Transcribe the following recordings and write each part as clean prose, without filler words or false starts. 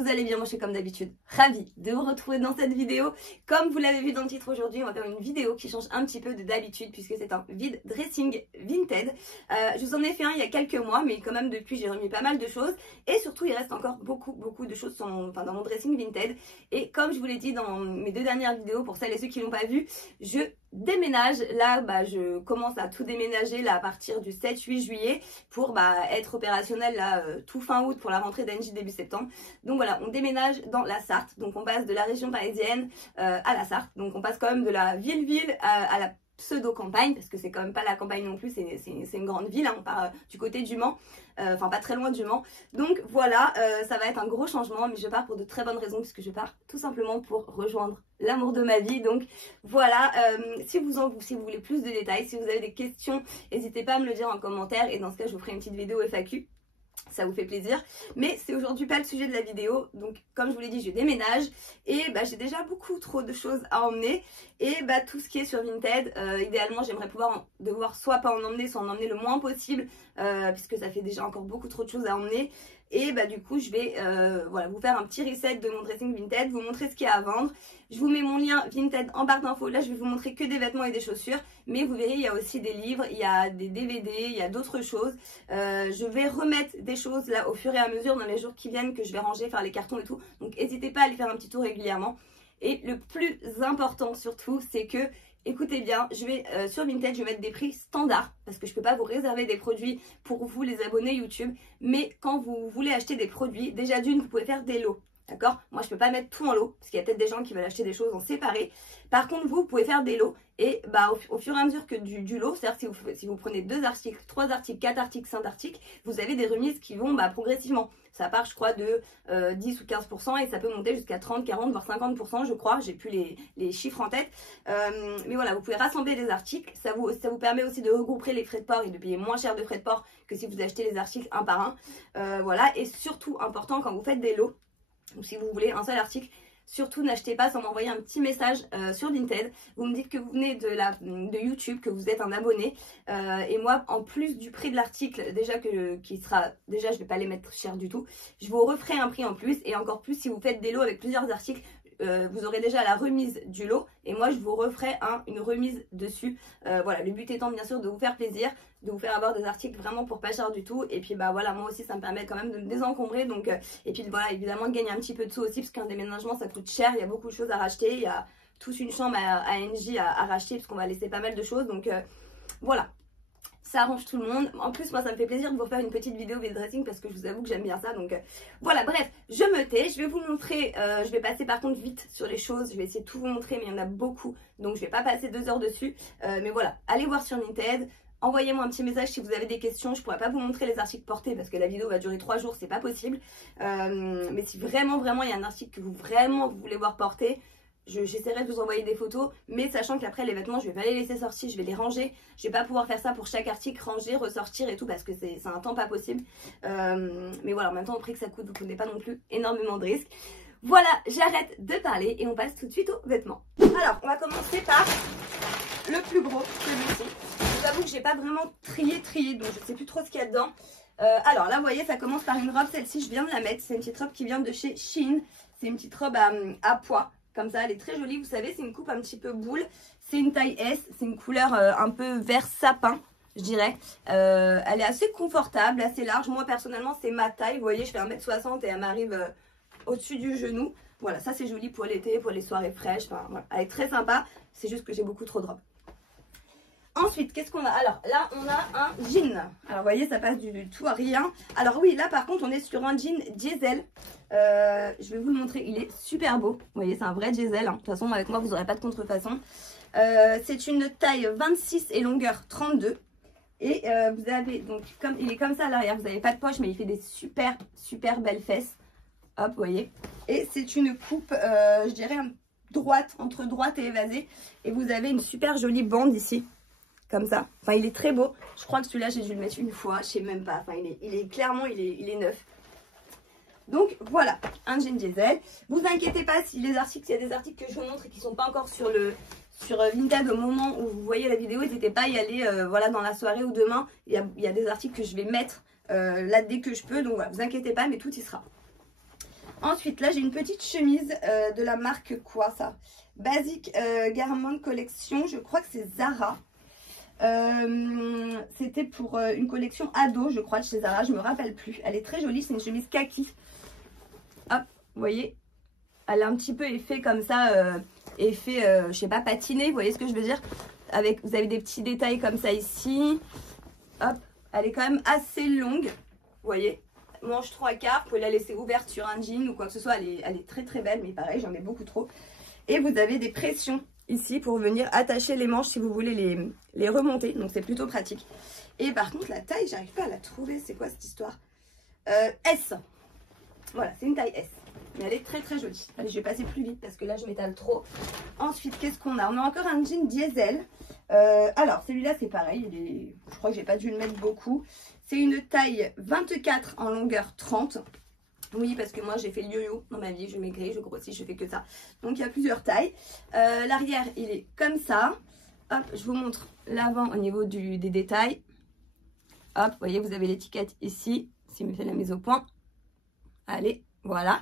vous allez bien. Moi je suis comme d'habitude ravie de vous retrouver dans cette vidéo. Comme vous l'avez vu dans le titre, aujourd'hui on va faire une vidéo qui change un petit peu de d'habitude puisque c'est un vide dressing Vinted. Je vous en ai fait un il y a quelques mois, mais quand même depuis j'ai remis pas mal de choses et surtout il reste encore beaucoup de choses dans mon dressing Vinted. Et comme je vous l'ai dit dans mes deux dernières vidéos, pour celles et ceux qui l'ont pas vu, je déménage. Là je commence à tout déménager là à partir du 7-8 juillet pour être opérationnel là tout fin août pour la rentrée d'Engie début septembre. Donc voilà, on déménage dans la Sarthe, donc on passe de la région parisienne à la Sarthe, donc on passe quand même de la ville à la pseudo-campagne, parce que c'est quand même pas la campagne non plus, c'est une grande ville, hein. On part du côté du Mans, enfin pas très loin du Mans. Donc voilà, ça va être un gros changement, mais je pars pour de très bonnes raisons, puisque je pars tout simplement pour rejoindre l'amour de ma vie. Donc voilà, si vous voulez plus de détails, si vous avez des questions, n'hésitez pas à me le dire en commentaire, et dans ce cas je vous ferai une petite vidéo FAQ. Ça vous fait plaisir, mais c'est aujourd'hui pas le sujet de la vidéo. Donc comme je vous l'ai dit, je déménage et j'ai déjà beaucoup trop de choses à emmener. Et tout ce qui est sur Vinted, idéalement j'aimerais devoir soit pas en emmener, soit en emmener le moins possible, puisque ça fait déjà encore beaucoup trop de choses à emmener. Et du coup je vais voilà, vous faire un petit reset de mon dressing Vinted, vous montrer ce qu'il y a à vendre. Je vous mets mon lien Vinted en barre d'infos. Là je vais vous montrer que des vêtements et des chaussures, mais vous verrez il y a aussi des livres, il y a des DVD, il y a d'autres choses. Je vais remettre des choses là au fur et à mesure dans les jours qui viennent, que je vais ranger, faire les cartons et tout. Donc n'hésitez pas à aller faire un petit tour régulièrement. Et le plus important surtout, c'est que, écoutez bien, je vais sur Vinted, je vais mettre des prix standards parce que je ne peux pas vous réserver des produits pour vous les abonnés YouTube. Mais quand vous voulez acheter des produits, déjà d'une, vous pouvez faire des lots. D'accord? Moi, je ne peux pas mettre tout en lot parce qu'il y a peut-être des gens qui veulent acheter des choses en séparé. Par contre, vous pouvez faire des lots et au fur et à mesure que du lot, c'est-à-dire si vous prenez 2 articles, 3 articles, 4 articles, 5 articles, vous avez des remises qui vont progressivement. Ça part, je crois, de 10 ou 15% et ça peut monter jusqu'à 30, 40, voire 50%, je crois. J'ai plus les chiffres en tête. Mais voilà, vous pouvez rassembler les articles. Ça vous permet aussi de regrouper les frais de port et de payer moins cher de frais de port que si vous achetez les articles un par un. Voilà, et surtout important quand vous faites des lots, ou si vous voulez un seul article, surtout n'achetez pas sans m'envoyer un petit message sur Vinted. Vous me dites que vous venez de YouTube, que vous êtes un abonné. Et moi, en plus du prix de l'article, déjà je vais pas les mettre cher du tout. Je vous referai un prix en plus. Et encore plus si vous faites des lots avec plusieurs articles. Vous aurez déjà la remise du lot et moi je vous referai une remise dessus. Voilà, le but étant bien sûr de vous faire plaisir, de vous faire avoir des articles vraiment pour pas cher du tout. Et puis voilà, moi aussi ça me permet quand même de me désencombrer. Donc et puis voilà, évidemment de gagner un petit peu de sous aussi, parce qu'un déménagement ça coûte cher, il y a beaucoup de choses à racheter, il y a toute une chambre à NJ à racheter parce qu'on va laisser pas mal de choses. Donc voilà. Ça arrange tout le monde. En plus, moi, ça me fait plaisir de vous faire une petite vidéo vide dressing parce que je vous avoue que j'aime bien ça. Donc voilà, bref, je me tais. Je vais vous montrer. Je vais passer par contre vite sur les choses. Je vais essayer de tout vous montrer, mais il y en a beaucoup. Donc je vais pas passer 2 heures dessus. Mais voilà, allez voir sur Vinted. Envoyez-moi un petit message si vous avez des questions. Je pourrais pas vous montrer les articles portés parce que la vidéo va durer 3 jours, c'est pas possible. Mais si vraiment il y a un article que vous voulez voir porter, j'essaierai de vous envoyer des photos, mais sachant qu'après les vêtements je vais pas les laisser sortir, je vais les ranger. Je vais pas pouvoir faire ça pour chaque article, ranger, ressortir et tout, parce que c'est un temps pas possible. Mais voilà, en même temps au prix que ça coûte, vous prenez pas non plus énormément de risques. Voilà, j'arrête de parler et on passe tout de suite aux vêtements. Alors on va commencer par le plus gros, celui-ci. Je vous avoue que j'ai pas vraiment trié, donc je sais plus trop ce qu'il y a dedans. Alors là vous voyez, ça commence par une robe, celle-ci je viens de la mettre, c'est une petite robe qui vient de chez Shein. C'est une petite robe à pois. Comme ça, elle est très jolie, vous savez, c'est une coupe un petit peu boule. C'est une taille S, c'est une couleur un peu vert sapin, je dirais. Elle est assez confortable, assez large. Moi, personnellement, c'est ma taille. Vous voyez, je fais 1m60 et elle m'arrive au-dessus du genou. Voilà, ça c'est joli pour l'été, pour les soirées fraîches. Enfin, voilà. Elle est très sympa, c'est juste que j'ai beaucoup trop de robes. Ensuite, qu'est-ce qu'on a? Alors là, on a un jean. Alors vous voyez, ça passe du tout à rien. Alors oui, là par contre, on est sur un jean diesel. Je vais vous le montrer, il est super beau. Vous voyez, c'est un vrai diesel. De toute façon, avec moi, vous n'aurez pas de contrefaçon. C'est une taille 26 et longueur 32. Et vous avez, donc, il est comme ça à l'arrière. Vous n'avez pas de poche, mais il fait des super belles fesses. Hop, vous voyez. Et c'est une coupe, je dirais, droite, entre droite et évasée. Et vous avez une super jolie bande ici. Comme ça. Enfin, il est très beau. Je crois que celui-là, j'ai dû le mettre une fois. Je sais même pas. Enfin, il est clairement, il est neuf. Donc, voilà. Un jean diesel. Vous inquiétez pas si il y a des articles que je vous montre et qui sont pas encore sur Vinted au moment où vous voyez la vidéo. N'hésitez pas à y aller, voilà, dans la soirée ou demain. Il y a des articles que je vais mettre là dès que je peux. Donc, voilà, vous inquiétez pas, mais tout y sera. Ensuite, là, j'ai une petite chemise de la marque quoi ça? Basic Garment Collection, je crois que c'est Zara. C'était pour une collection ado, je crois, de chez Zara, je me rappelle plus. Elle est très jolie, c'est une chemise kaki. Hop, vous voyez, elle a un petit peu effet comme ça, effet, je sais pas, patiné, vous voyez ce que je veux dire? Avec, vous avez des petits détails comme ça ici. Hop, elle est quand même assez longue, vous voyez. Manche 3/4, vous pouvez la laisser ouverte sur un jean ou quoi que ce soit, elle est très très belle, mais pareil, j'en ai beaucoup trop. Et vous avez des pressions ici pour venir attacher les manches si vous voulez les remonter, donc c'est plutôt pratique. Et par contre, la taille, j'arrive pas à la trouver, c'est quoi cette histoire? S. Voilà, c'est une taille S. Mais elle est très très jolie. Allez, je vais passer plus vite parce que là je m'étale trop. Ensuite, qu'est-ce qu'on a? On a encore un jean diesel. Alors, celui-là c'est pareil, je crois que j'ai pas dû le mettre beaucoup. C'est une taille 24 en longueur 30. Oui, parce que moi j'ai fait le yo-yo dans ma vie, je maigris, je grossis, je fais que ça. Donc il y a plusieurs tailles. L'arrière, il est comme ça. Hop, je vous montre l'avant au niveau des détails. Hop, vous voyez, vous avez l'étiquette ici, si je me fais la mise au point. Allez, voilà.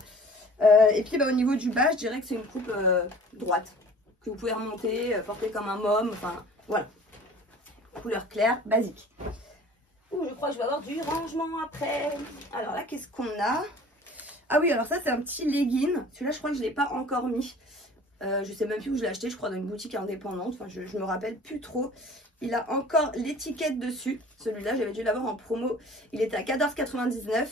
Et puis au niveau du bas, je dirais que c'est une coupe droite, que vous pouvez remonter, porter comme un môme, enfin voilà. Couleur claire, basique. Ouh, je crois que je vais avoir du rangement après. Alors là, qu'est-ce qu'on a? Ah oui, alors ça c'est un petit legging. Celui-là, je crois que je ne l'ai pas encore mis. Je sais même plus où je l'ai acheté, je crois dans une boutique indépendante. Enfin, je me rappelle plus trop. Il a encore l'étiquette dessus. Celui-là, j'avais dû l'avoir en promo. Il était à 14,99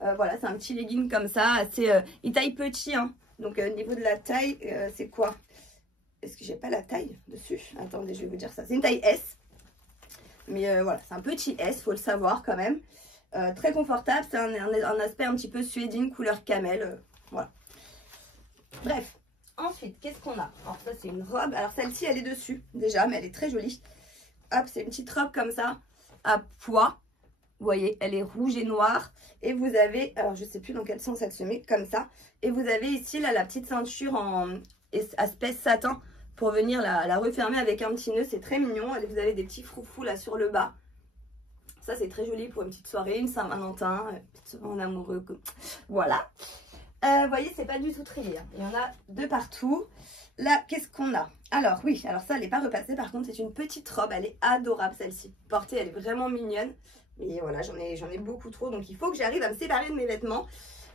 €. Voilà, c'est un petit legging comme ça. Assez, il taille petit, hein. Donc au niveau de la taille, c'est quoi? Est-ce que j'ai pas la taille dessus? Attendez, je vais vous dire ça. C'est une taille S. Mais voilà, c'est un petit S, faut le savoir quand même. Très confortable, c'est un aspect un petit peu suédine, couleur camel. Voilà. Bref, ensuite, qu'est-ce qu'on a? Alors ça, c'est une robe. Alors celle-ci, elle est dessus déjà, mais elle est très jolie. Hop, c'est une petite robe comme ça, à pois. Vous voyez, elle est rouge et noire. Et vous avez, alors je sais plus dans quel sens elle se met, comme ça. Et vous avez ici, là, la petite ceinture en aspect satin pour venir la refermer avec un petit nœud. C'est très mignon. Et vous avez des petits froufrous là sur le bas. Ça, c'est très joli pour une petite soirée, une Saint-Valentin, en amoureux. Voilà. Vous voyez, c'est pas du tout trié. Il y en a de partout. Là, qu'est-ce qu'on a? Alors, oui, alors ça, elle n'est pas repassée. Par contre, c'est une petite robe. Elle est adorable, celle-ci. Portée, elle est vraiment mignonne. Mais voilà, j'en ai beaucoup trop. Donc, il faut que j'arrive à me séparer de mes vêtements.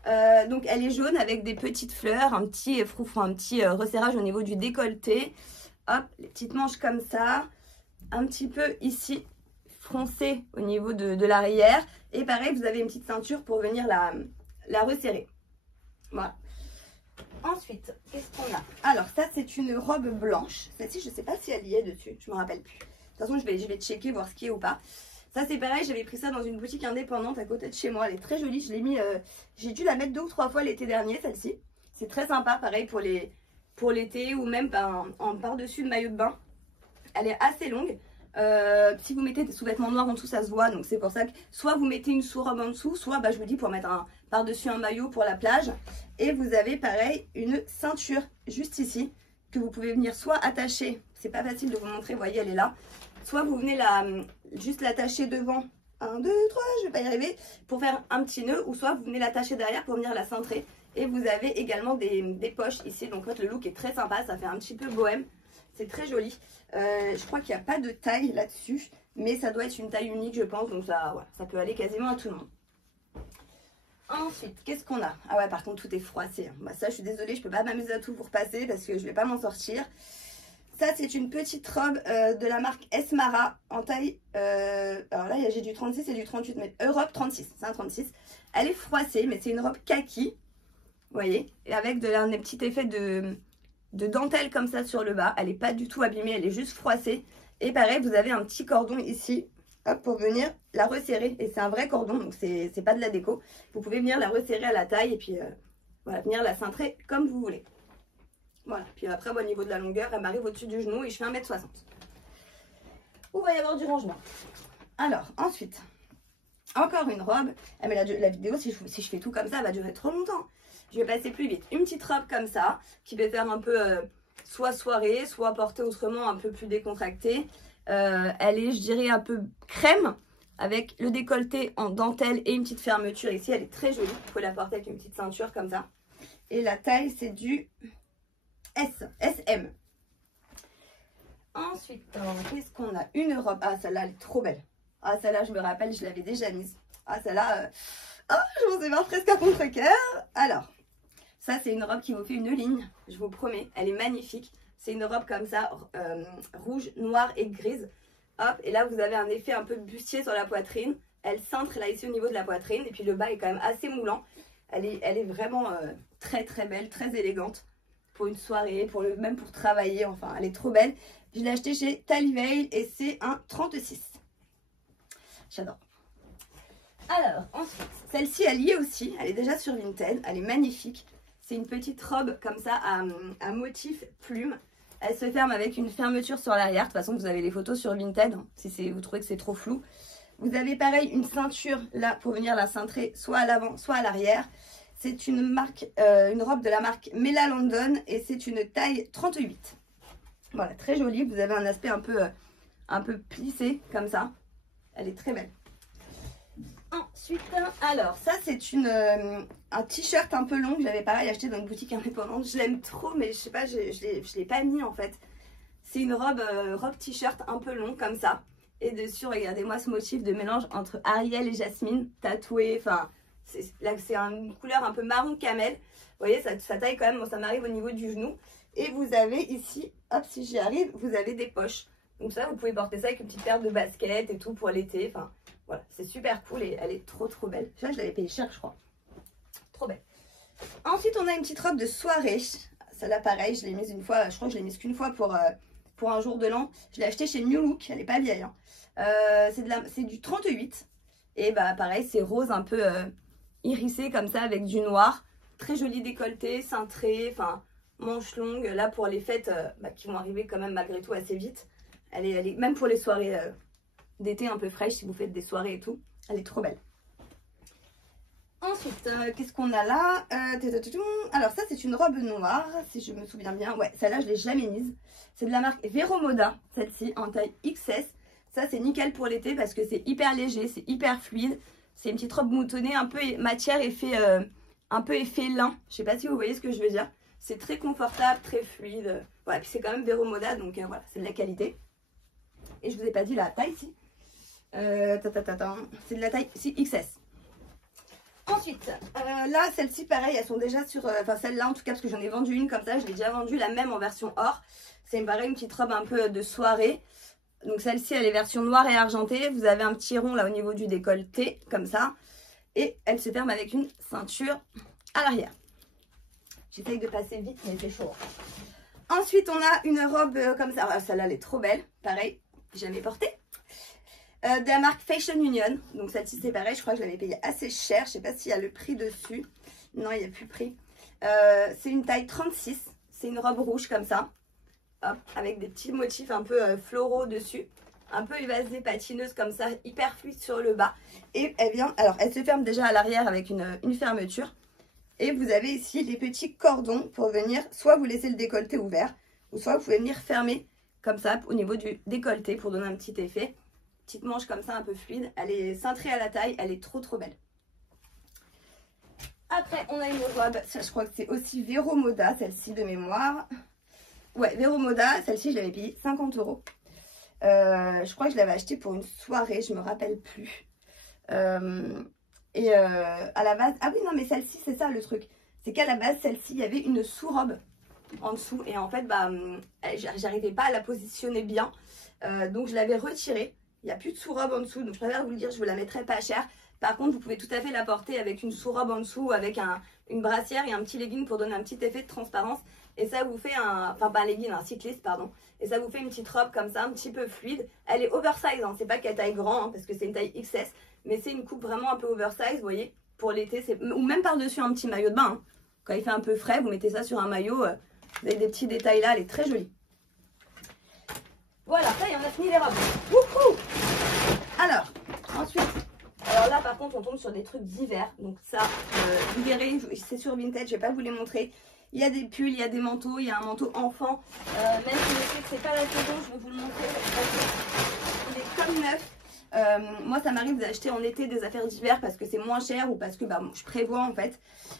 Donc, elle est jaune avec des petites fleurs, un petit froufrou, un petit resserrage au niveau du décolleté. Hop, les petites manches comme ça. Un petit peu ici, froncé au niveau de l'arrière. Et pareil, vous avez une petite ceinture pour venir la resserrer. Voilà. Ensuite, qu'est-ce qu'on a? Alors, ça, c'est une robe blanche. Celle-ci, je ne sais pas si elle y est dessus. Je ne me rappelle plus. De toute façon, je vais checker, voir ce qu'il y a ou pas. Ça, c'est pareil. J'avais pris ça dans une boutique indépendante à côté de chez moi. Elle est très jolie. Je l'ai mis... j'ai dû la mettre 2 ou 3 fois l'été dernier, celle-ci. C'est très sympa, pareil, pour l'été ou même en par-dessus de maillot de bain. Elle est assez longue. Si vous mettez des sous-vêtements noirs en dessous, ça se voit. Donc, c'est pour ça que soit vous mettez une sous-robe en dessous, soit, je vous dis, pour mettre par-dessus un maillot pour la plage. Et vous avez, pareil, une ceinture juste ici que vous pouvez venir soit attacher. C'est pas facile de vous montrer, vous voyez, elle est là. Soit vous venez juste l'attacher devant. 1, 2, 3, je vais pas y arriver. Pour faire un petit nœud. Ou soit vous venez l'attacher derrière pour venir la cintrer. Et vous avez également des poches ici. Donc, en fait, le look est très sympa. Ça fait un petit peu bohème. C'est très joli. Je crois qu'il n'y a pas de taille là-dessus. Mais ça doit être une taille unique, je pense. Donc, ça, voilà, ça peut aller quasiment à tout le monde. Ensuite, qu'est-ce qu'on a? Ah ouais, par contre, tout est froissé. Bah, ça, je suis désolée, je ne peux pas m'amuser à tout vous repasser parce que je ne vais pas m'en sortir. Ça, c'est une petite robe de la marque Esmara en taille... alors là, j'ai du 36 et du 38, mais Europe 36. C'est un 36. Elle est froissée, mais c'est une robe kaki. Vous voyez? Et avec un petit effet de dentelle comme ça sur le bas. Elle n'est pas du tout abîmée, elle est juste froissée. Et pareil, vous avez un petit cordon ici. Hop, pour venir la resserrer. Et c'est un vrai cordon, donc c'est pas de la déco. Vous pouvez venir la resserrer à la taille et puis voilà, venir la cintrer comme vous voulez. Voilà, puis après au niveau de la longueur, elle m'arrive au-dessus du genou et je fais 1,60 m. Où va y avoir du rangement. Alors, ensuite, encore une robe. Ah, mais la vidéo, si je fais tout comme ça, elle va durer trop longtemps. Je vais passer plus vite. Une petite robe comme ça, qui peut faire un peu soit soirée, soit portée autrement un peu plus décontractée. Elle est, je dirais, un peu crème avec le décolleté en dentelle et une petite fermeture ici. Elle est très jolie. Vous pouvez la porter avec une petite ceinture comme ça. Et la taille, c'est du SM. Ensuite, qu'est-ce qu'on a? Une robe. Ah, celle-là, elle est trop belle. Ah, celle-là, je me rappelle, je l'avais déjà mise. Ah, celle-là, je m'en ai marre presque à contre-cœur. Alors, ça, c'est une robe qui vous fait une ligne. Je vous promets, elle est magnifique. C'est une robe comme ça, rouge, noire et grise. Hop, et là, vous avez un effet un peu bustier sur la poitrine. Elle cintre là, ici, au niveau de la poitrine. Et puis, le bas est quand même assez moulant. Elle est vraiment très, très belle, très élégante. Pour une soirée, même pour travailler. Enfin, elle est trop belle. Je l'ai achetée chez Taliveil et c'est un 36. J'adore. Alors, ensuite, celle-ci, elle y est aussi. Elle est déjà sur Vinted. Elle est magnifique. C'est une petite robe comme ça à motif plume. Elle se ferme avec une fermeture sur l'arrière. De toute façon, vous avez les photos sur Vinted. Hein, si vous trouvez que c'est trop flou. Vous avez pareil une ceinture là pour venir la cintrer soit à l'avant, soit à l'arrière. C'est une robe de la marque Mela London et c'est une taille 38. Voilà, très jolie. Vous avez un aspect un peu plissé comme ça. Elle est très belle. Ensuite, alors ça c'est un t-shirt un peu long que j'avais pareil acheté dans une boutique indépendante. Je l'aime trop mais je sais pas, je l'ai pas mis en fait. C'est une robe t-shirt un peu long comme ça. Et dessus, regardez-moi ce motif de mélange entre Ariel et Jasmine, tatoué. Enfin, là c'est une couleur un peu marron camel. Vous voyez, ça taille quand même, bon, ça m'arrive au niveau du genou. Et vous avez ici, hop, si j'y arrive, vous avez des poches. Donc ça, vous pouvez porter ça avec une petite paire de baskets et tout pour l'été. Enfin, voilà, c'est super cool et elle est trop trop belle. Ça, je l'avais payé cher, je crois. Trop belle. Ensuite, on a une petite robe de soirée. Celle-là, pareil, je l'ai mise une fois. Je crois que je l'ai mise qu'une fois pour un jour de l'an. Je l'ai achetée chez New Look. Elle n'est pas vieille. Hein. C'est du 38. Et bah, pareil, c'est rose un peu irisé comme ça avec du noir. Très joli décolleté, cintré, enfin, manche longue. Là, pour les fêtes qui vont arriver quand même malgré tout assez vite. Elle est même pour les soirées d'été un peu fraîches, si vous faites des soirées et tout. Elle est trop belle. Ensuite, qu'est-ce qu'on a là? Alors ça, c'est une robe noire, si je me souviens bien. Ouais, celle-là, je ne l'ai jamais mise. C'est de la marque Vero Moda, celle-ci, en taille XS. Ça, c'est nickel pour l'été parce que c'est hyper léger, c'est hyper fluide. C'est une petite robe moutonnée, un peu matière un peu effet lin. Je sais pas si vous voyez ce que je veux dire. C'est très confortable, très fluide. Voilà, puis c'est quand même Vero Moda, donc voilà, c'est de la qualité. Et je vous ai pas dit la taille ici. C'est de la taille XS. Ensuite, là, celle-ci, pareil, elles sont déjà sur... Enfin, celle-là, en tout cas, parce que j'en ai vendu une comme ça. Je l'ai déjà vendue, la même en version or. C'est pareil, une petite robe un peu de soirée. Donc, celle-ci, elle est version noire et argentée. Vous avez un petit rond, là, au niveau du décolleté, comme ça. Et elle se ferme avec une ceinture à l'arrière. J'essaye de passer vite, mais c'est chaud. Ensuite, on a une robe comme ça. Ah, celle-là, elle est trop belle. Pareil, jamais portée. De la marque Fashion Union. Donc celle-ci c'est pareil, je crois que je l'avais payé assez cher. Je sais pas s'il y a le prix dessus. Non, il n'y a plus prix. C'est une taille 36. C'est une robe rouge comme ça. Hop, avec des petits motifs un peu floraux dessus. Un peu évasée, patineuse comme ça, hyper fluide sur le bas. Et elle vient, alors elle se ferme déjà à l'arrière avec une fermeture. Et vous avez ici les petits cordons pour venir, soit vous laissez le décolleté ouvert, ou soit vous pouvez venir fermer comme ça au niveau du décolleté pour donner un petit effet. Petite manche comme ça un peu fluide. Elle est cintrée à la taille. Elle est trop trop belle. Après on a une robe. Ça, je crois que c'est aussi Vero Moda. Celle-ci de mémoire. Ouais, Vero Moda. Celle-ci je l'avais payée 50 €. Je crois que je l'avais achetée pour une soirée. Je me rappelle plus. À la base. Ah oui non mais celle-ci c'est ça le truc. C'est qu'à la base celle-ci il y avait une sous-robe en dessous. Et en fait j'arrivais pas à la positionner bien. Donc je l'avais retirée. Il n'y a plus de sous-robe en dessous, donc je préfère vous le dire, je vous la mettrai pas cher. Par contre, vous pouvez tout à fait la porter avec une sous-robe en dessous, avec une brassière et un petit legging pour donner un petit effet de transparence. Et ça vous fait enfin pas un legging, un cycliste, pardon. Et ça vous fait une petite robe comme ça, un petit peu fluide. Elle est oversize, hein. C'est pas qu'elle taille grand, hein, parce que c'est une taille XS. Mais c'est une coupe vraiment un peu oversize, vous voyez. Pour l'été, ou même par-dessus un petit maillot de bain. Hein. Quand il fait un peu frais, vous mettez ça sur un maillot. Vous avez des petits détails là, elle est très jolie. Voilà, ça y est, on a fini les robes. Wouhou! Alors, ensuite, alors là par contre on tombe sur des trucs d'hiver. Donc ça, vous verrez, c'est sur Vinted, je vais pas vous les montrer. Il y a des pulls, il y a des manteaux, il y a un manteau enfant. Même si je sais que c'est pas la saison, je vais vous le montrer. Il est comme neuf. Moi ça m'arrive d'acheter en été des affaires d'hiver parce que c'est moins cher ou parce que bah, je prévois en fait.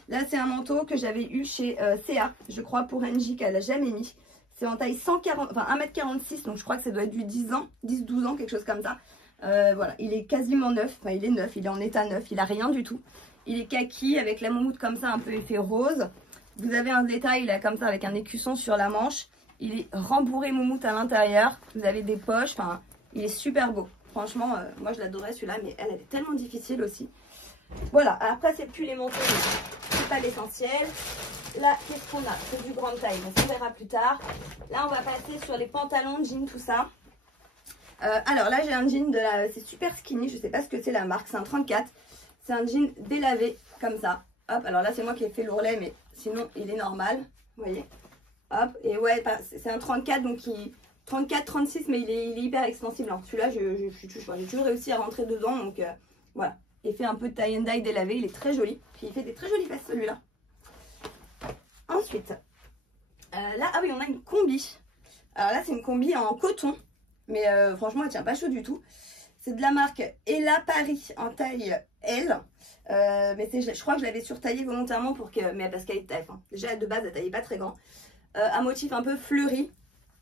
Là c'est un manteau que j'avais eu chez CA, je crois pour NJ qu'elle a jamais mis. C'est en taille 140, enfin 1m46, donc je crois que ça doit être du 10-12 ans, quelque chose comme ça. Voilà, il est quasiment neuf, enfin il est neuf, il est en état neuf, il a rien du tout. Il est kaki avec la moumoute comme ça, un peu effet rose. Vous avez un détail là comme ça avec un écusson sur la manche. Il est rembourré moumoute à l'intérieur. Vous avez des poches, enfin il est super beau. Franchement, moi je l'adorais celui-là, mais elle est tellement difficile aussi. Voilà, après c'est plus les manteaux, c'est pas l'essentiel. Là, qu'est-ce qu'on a? C'est du grande taille, donc on verra plus tard. Là, on va passer sur les pantalons, jeans, tout ça. Alors là, j'ai un jean de la... C'est super skinny, je sais pas ce que c'est la marque, c'est un 34. C'est un jean délavé, comme ça. Hop, alors là, c'est moi qui ai fait l'ourlet, mais sinon, il est normal. Vous voyez? Hop, et ouais, c'est un 34, donc il... 34, 36, mais il est hyper extensible. Hein. Celui-là, j'ai toujours réussi à rentrer dedans. Donc voilà. Il fait un peu de tie and dye délavé. Il est très joli. Puis il fait des très jolies fesses celui-là. Ensuite, là, ah oui, on a une combi. Alors là, c'est une combi en coton. Mais franchement, elle tient pas chaud du tout. C'est de la marque Ella Paris en taille L. Mais je crois que je l'avais surtaillée volontairement pour que, mais parce qu'elle est taille. Hein. Déjà, de base, elle taillait pas très grand. Un motif un peu fleuri.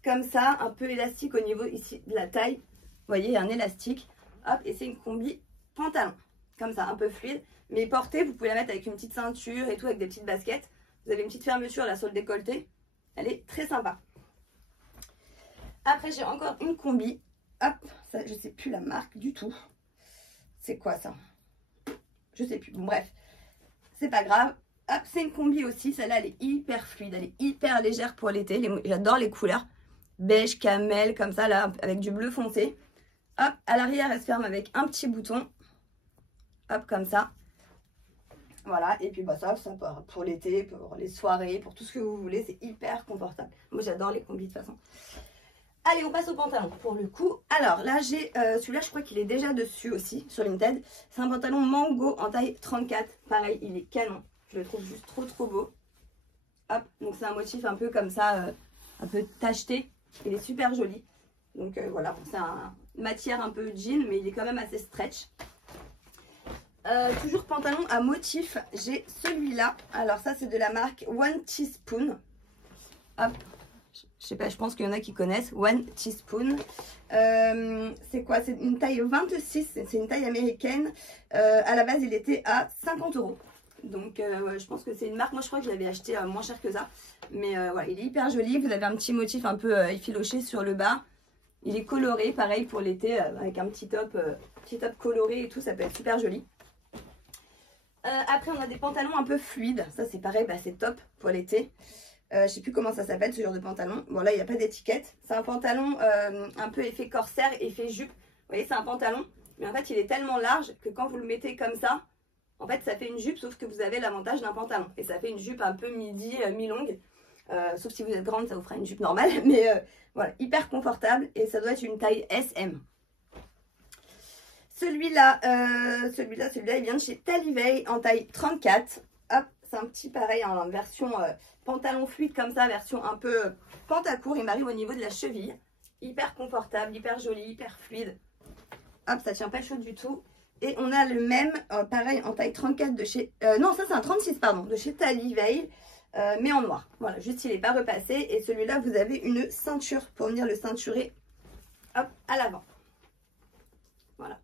Comme ça, un peu élastique au niveau ici de la taille. Vous voyez, il y a un élastique. Hop, et c'est une combi pantalon. Comme ça, un peu fluide. Mais portée, vous pouvez la mettre avec une petite ceinture et tout, avec des petites baskets. Vous avez une petite fermeture là sur le décolleté. Elle est très sympa. Après, j'ai encore une combi. Hop, ça, je sais plus la marque du tout. C'est quoi ça? Je sais plus. Bon, bref, c'est pas grave. Hop, c'est une combi aussi. Celle-là, elle est hyper fluide. Elle est hyper légère pour l'été. J'adore les couleurs. Beige, camel, comme ça, là, avec du bleu foncé. Hop, à l'arrière, elle se ferme avec un petit bouton. Hop, comme ça. Voilà, et puis bah ça pour l'été, pour les soirées, pour tout ce que vous voulez, c'est hyper confortable. Moi, j'adore les combis de toute façon. Allez, on passe au pantalon pour le coup. Alors là, j'ai celui-là, je crois qu'il est déjà dessus aussi, sur Vinted. C'est un pantalon Mango en taille 34. Pareil, il est canon. Je le trouve juste trop beau. Hop, donc c'est un motif un peu comme ça, un peu tacheté. Il est super joli. Donc voilà, c'est une matière un peu jean, mais il est quand même assez stretch. Toujours pantalon à motif, j'ai celui-là. Alors ça, c'est de la marque One Teaspoon. Hop, je sais pas, je pense qu'il y en a qui connaissent. One Teaspoon. C'est quoi? C'est une taille 26, c'est une taille américaine. À la base, il était à 50 €. Donc ouais, je pense que c'est une marque, moi je crois que je l'avais acheté moins cher que ça. Mais voilà, il est hyper joli. Vous avez un petit motif un peu effiloché sur le bas. Il est coloré, pareil pour l'été, avec un petit top coloré et tout, ça peut être super joli. Après on a des pantalons un peu fluides. Ça c'est pareil, bah, c'est top pour l'été. Je sais plus comment ça s'appelle ce genre de pantalon. Bon là il n'y a pas d'étiquette. C'est un pantalon un peu effet corsaire, effet jupe. Vous voyez, c'est un pantalon, mais en fait il est tellement large que quand vous le mettez comme ça, en fait, ça fait une jupe, sauf que vous avez l'avantage d'un pantalon. Et ça fait une jupe un peu midi, mi-longue. Sauf si vous êtes grande, ça vous fera une jupe normale. Mais voilà, hyper confortable. Et ça doit être une taille SM. Celui-là, il vient de chez Talivey en taille 34. Hop, c'est un petit pareil en version pantalon fluide comme ça, version un peu pantacourt. Il m'arrive au niveau de la cheville. Hyper confortable, hyper joli, hyper fluide. Hop, ça tient pas chaud du tout. Et on a le même, pareil, en taille 34 de chez... non, ça c'est un 36, pardon, de chez Talivey, mais en noir. Voilà, juste il n'est pas repassé. Et celui-là, vous avez une ceinture pour venir le ceinturer, hop, à l'avant. Voilà.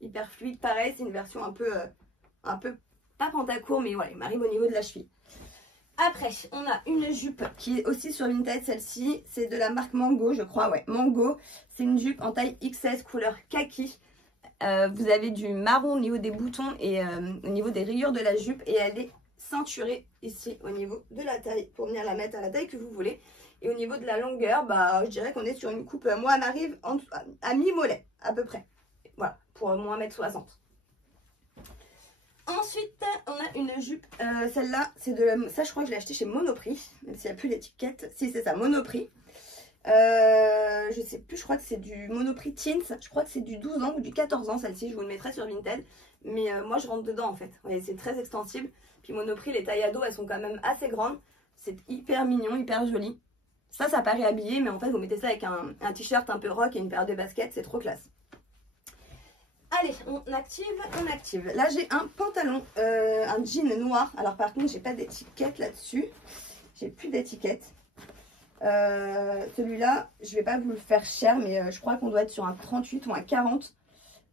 Hyper fluide, pareil, c'est une version un peu, pas pantacourt, mais voilà, il m'arrive au niveau de la cheville. Après, on a une jupe qui est aussi sur Vinted, celle-ci. C'est de la marque Mango, je crois, ouais, Mango. C'est une jupe en taille XS, couleur kaki. Vous avez du marron au niveau des boutons et au niveau des rayures de la jupe, et elle est ceinturée ici au niveau de la taille pour venir la mettre à la taille que vous voulez. Et au niveau de la longueur, bah, je dirais qu'on est sur une coupe, moi elle m'arrive à mi-mollet à peu près. Voilà, pour moins 1m60. Ensuite, on a une jupe, celle-là, c'est de ça je crois que je l'ai acheté chez Monoprix, même s'il n'y a plus l'étiquette. Si, c'est ça, Monoprix. Je sais plus, je crois que c'est du Monoprix Teens, je crois que c'est du 12 ans ou du 14 ans celle-ci, je vous le mettrai sur Vinted, mais moi je rentre dedans en fait. Ouais, c'est très extensible, puis Monoprix, les tailles ados elles sont quand même assez grandes, c'est hyper mignon, hyper joli. Ça paraît habillé, mais en fait vous mettez ça avec un t-shirt un peu rock et une paire de baskets, c'est trop classe. Allez, on active. Là, j'ai un pantalon, un jean noir. Alors, par contre, j'ai pas d'étiquette là-dessus. J'ai plus d'étiquette. Celui-là, je vais pas vous le faire cher, mais je crois qu'on doit être sur un 38 ou un 40.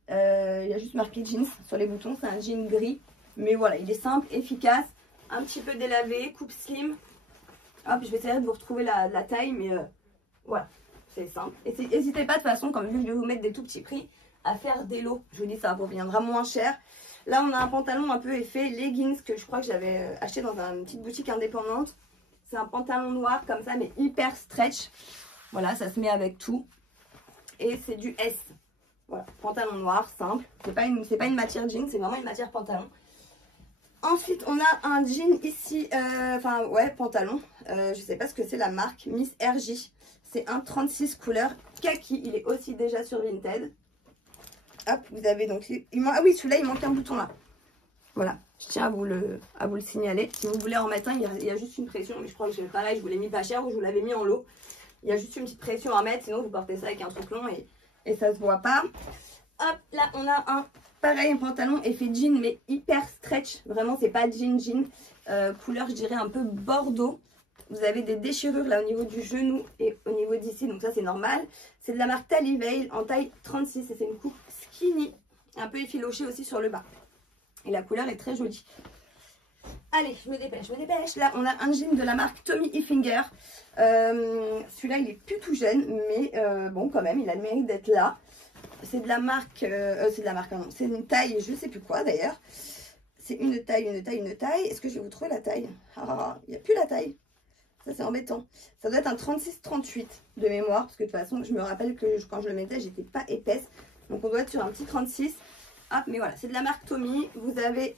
Il y a juste marqué jeans sur les boutons. C'est un jean gris. Mais voilà, il est simple, efficace. Un petit peu délavé, coupe slim. Hop, je vais essayer de vous retrouver la taille, mais voilà, c'est simple. Et n'hésitez pas de toute façon, comme vu que je vais vous mettre des tout petits prix, à faire des lots. Je vous dis, ça vous reviendra moins cher. Là, on a un pantalon un peu effet leggings que je crois que j'avais acheté dans une petite boutique indépendante. C'est un pantalon noir comme ça, mais hyper stretch. Voilà, ça se met avec tout. Et c'est du S. Voilà, pantalon noir, simple. C'est pas une matière jean, c'est vraiment une matière pantalon. Ensuite, on a un jean ici, pantalon. Je sais pas ce que c'est la marque, Miss RJ. C'est un 36 couleur kaki. Il est aussi déjà sur Vinted. Hop, vous avez donc... Ah oui, celui-là, il manque un bouton là. Voilà, je tiens à vous le signaler. Si vous voulez en mettre un, il y a juste une pression. Mais je crois que pareil, je vous l'ai mis pas cher ou je vous l'avais mis en lot. Il y a juste une petite pression à mettre. Sinon, vous portez ça avec un truc long et ça se voit pas. Hop, là, on a un pantalon effet jean, mais hyper stretch. Vraiment, c'est pas jean. Couleur, je dirais, un peu bordeaux. Vous avez des déchirures là au niveau du genou et au niveau d'ici, donc ça c'est normal. C'est de la marque Taliveil en taille 36 et c'est une coupe skinny, un peu effilochée aussi sur le bas. Et la couleur est très jolie. Allez, je me dépêche. Là, on a un jean de la marque Tommy Hilfiger. Celui-là, il est plus tout jeune, mais bon, quand même, il a le mérite d'être là. C'est de la marque, non, c'est une taille, je sais plus quoi d'ailleurs. C'est une taille. Est-ce que je vais vous trouver la taille? Ah, il n'y a plus la taille. Ça, c'est embêtant. Ça doit être un 36-38 de mémoire. Parce que de toute façon, je me rappelle que quand je le mettais, j'étais pas épaisse. Donc, on doit être sur un petit 36. Hop, mais voilà, c'est de la marque Tommy. Vous avez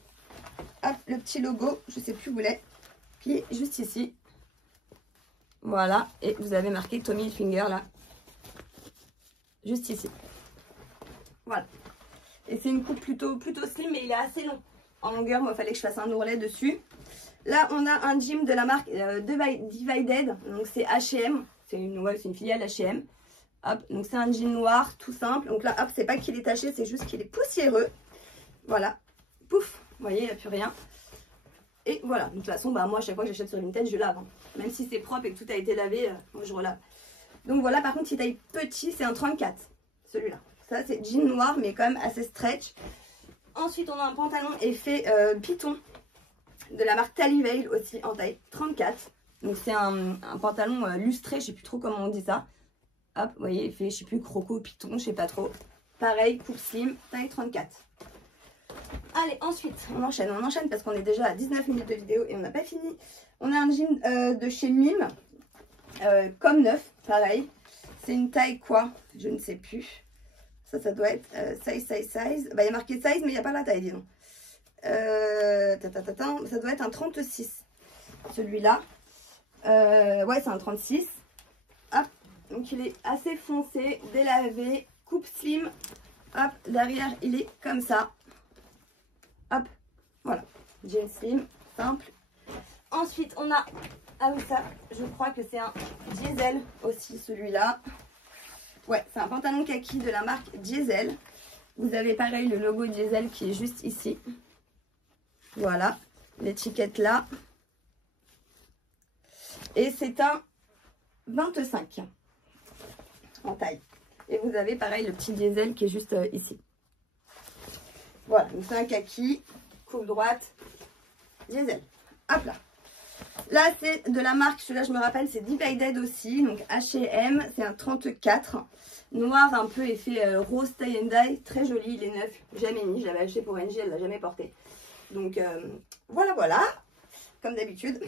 hop, le petit logo, je sais plus où il est, qui est juste ici. Voilà. Et vous avez marqué Tommy Hilfiger là. Juste ici. Voilà. Et c'est une coupe plutôt slim, mais il est assez long. En longueur, moi, il fallait que je fasse un ourlet dessus. Là, on a un jean de la marque Divided. Donc, c'est H&M. C'est une filiale H&M. Hop, donc c'est un jean noir, tout simple. Donc là, hop, c'est pas qu'il est taché, c'est juste qu'il est poussiéreux. Voilà. Pouf, vous voyez, il n'y a plus rien. Et voilà. De toute façon, bah, moi, à chaque fois que j'achète sur Vinted, je lave. Hein. Même si c'est propre et que tout a été lavé, moi, je relave. Donc voilà, par contre, si taille petit, c'est un 34. Celui-là. Ça, c'est jean noir, mais quand même assez stretch. Ensuite, on a un pantalon effet python de la marque Taliveil aussi en taille 34. Donc, c'est un pantalon lustré, je sais plus trop comment on dit ça. Hop, vous voyez, effet, je sais plus, croco, python, je sais pas trop. Pareil, coupe slim, taille 34. Allez, ensuite, on enchaîne parce qu'on est déjà à 19 minutes de vidéo et on n'a pas fini. On a un jean de chez Mime, comme neuf, pareil. C'est une taille quoi? Je ne sais plus. Ça doit être size. Bah, il y a marqué size, mais il n'y a pas la taille, disons. Ça doit être un 36. Celui-là. Ouais, c'est un 36. Hop. Donc, il est assez foncé, délavé, coupe slim. Hop, derrière, il est comme ça. Hop, voilà. Jean slim, simple. Ensuite, on a... Ah oui, ça, je crois que c'est un diesel aussi, celui-là. Ouais, c'est un pantalon kaki de la marque Diesel. Vous avez pareil le logo Diesel qui est juste ici. Voilà, l'étiquette là. Et c'est un 25 en taille. Et vous avez pareil le petit Diesel qui est juste ici. Voilà, donc c'est un kaki, coupe droite, Diesel. Hop là. Là, c'est de la marque, celui-là, je me rappelle, c'est Divided aussi. Donc, H&M, c'est un 34. Noir, un peu effet rose tie and dye. Très joli, il est neuf. Jamais mis. Je l'avais acheté pour NJ, elle ne l'a jamais porté. Donc, voilà. Comme d'habitude.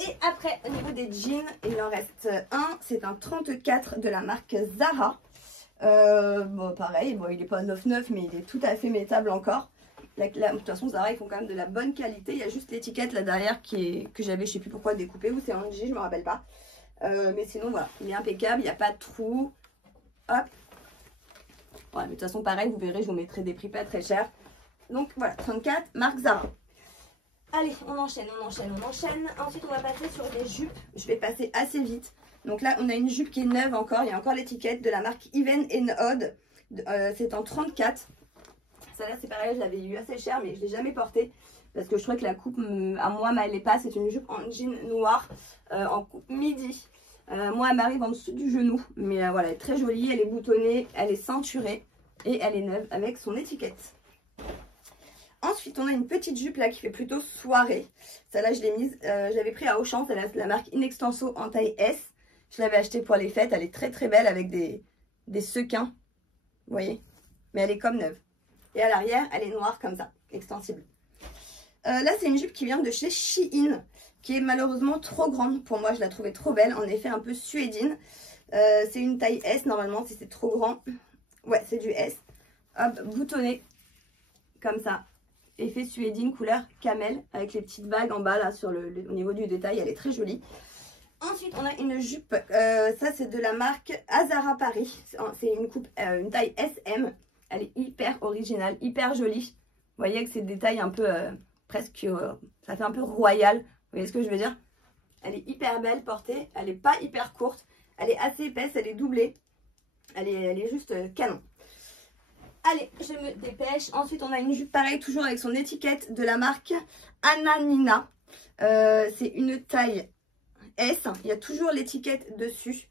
Et après, au niveau des jeans, il en reste un. C'est un 34 de la marque Zara. Bon, pareil, bon, il n'est pas 9,9, mais il est tout à fait mettable encore. De toute façon, Zara, ils font quand même de la bonne qualité. Il y a juste l'étiquette là derrière que j'avais, je sais plus pourquoi, découpée. Ou c'est un G, je me rappelle pas. Mais sinon, voilà, il est impeccable. Il n'y a pas de trou. Hop. Voilà, mais de toute façon, pareil, vous verrez, je vous mettrai des prix pas très chers. Donc voilà, 34, marque Zara. Allez, on enchaîne. Ensuite, on va passer sur des jupes. Je vais passer assez vite. Donc là, on a une jupe qui est neuve encore. Il y a encore l'étiquette de la marque Even & Odd. C'est en 34. Ça là c'est pareil, je l'avais eu assez cher mais je ne l'ai jamais porté. Parce que je trouvais que la coupe à moi m'allait pas. C'est une jupe en jean noir en coupe midi. Moi elle m'arrive en dessous du genou. Mais voilà, elle est très jolie, elle est boutonnée, elle est ceinturée. Et elle est neuve avec son étiquette. Ensuite on a une petite jupe là qui fait plutôt soirée. Celle-là je l'ai mise, j'avais pris à Auchan. Celle-là c'est la marque Inextenso en taille S. Je l'avais achetée pour les fêtes, elle est très très belle avec des sequins. Vous voyez, mais elle est comme neuve. Et à l'arrière elle est noire comme ça, extensible. Là c'est une jupe qui vient de chez Shein, qui est malheureusement trop grande pour moi. Je la trouvais trop belle, en effet un peu suédine. C'est une taille S normalement si c'est trop grand. Ouais, c'est du S. Hop, boutonné comme ça. Effet suédine couleur camel avec les petites vagues en bas là sur au niveau du détail. Elle est très jolie. Ensuite on a une jupe, ça c'est de la marque Azara Paris. C'est une coupe, une taille SM. Elle est hyper originale, hyper jolie. Vous voyez que c'est des tailles un peu presque, ça fait un peu royal. Vous voyez ce que je veux dire? Elle est hyper belle portée, elle n'est pas hyper courte. Elle est assez épaisse, elle est doublée. Elle est juste canon. Allez, je me dépêche. Ensuite, on a une jupe pareille, toujours avec son étiquette de la marque Ananina. C'est une taille S. Il y a toujours l'étiquette dessus.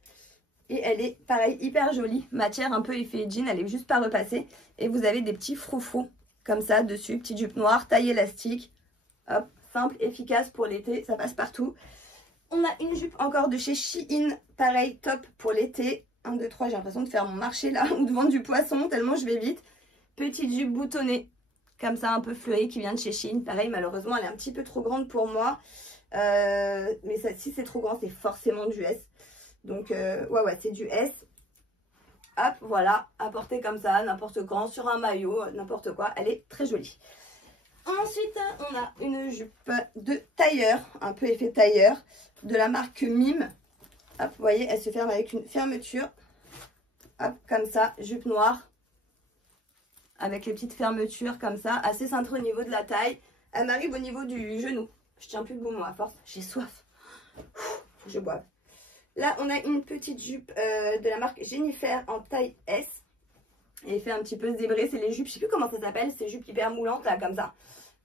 Et elle est pareil, hyper jolie. Matière un peu effet jean, elle est juste pas repassée. Et vous avez des petits froufrous comme ça dessus. Petite jupe noire, taille élastique. Hop, simple, efficace pour l'été, ça passe partout. On a une jupe encore de chez Shein. Pareil, top pour l'été. 1, 2, 3, j'ai l'impression de faire mon marché là ou de vendre du poisson tellement je vais vite. Petite jupe boutonnée comme ça un peu fleurie qui vient de chez Shein. Pareil, malheureusement elle est un petit peu trop grande pour moi, mais ça, si c'est trop grand c'est forcément du S. Donc ouais c'est du S. Hop, voilà, à porter comme ça n'importe quand, sur un maillot, n'importe quoi. Elle est très jolie. Ensuite on a une jupe de tailleur, un peu effet tailleur, de la marque Mime. Hop, vous voyez, elle se ferme avec une fermeture. Hop, comme ça, jupe noire. Avec les petites fermetures comme ça, assez cintrée au niveau de la taille. Elle m'arrive au niveau du genou. Je tiens plus debout moi à force, j'ai soif. Faut que je boive. Là, on a une petite jupe de la marque Jennifer en taille S. Elle fait un petit peu zébrée, c'est les jupes, je sais plus comment ça s'appelle, ces jupes hyper moulantes là, comme ça.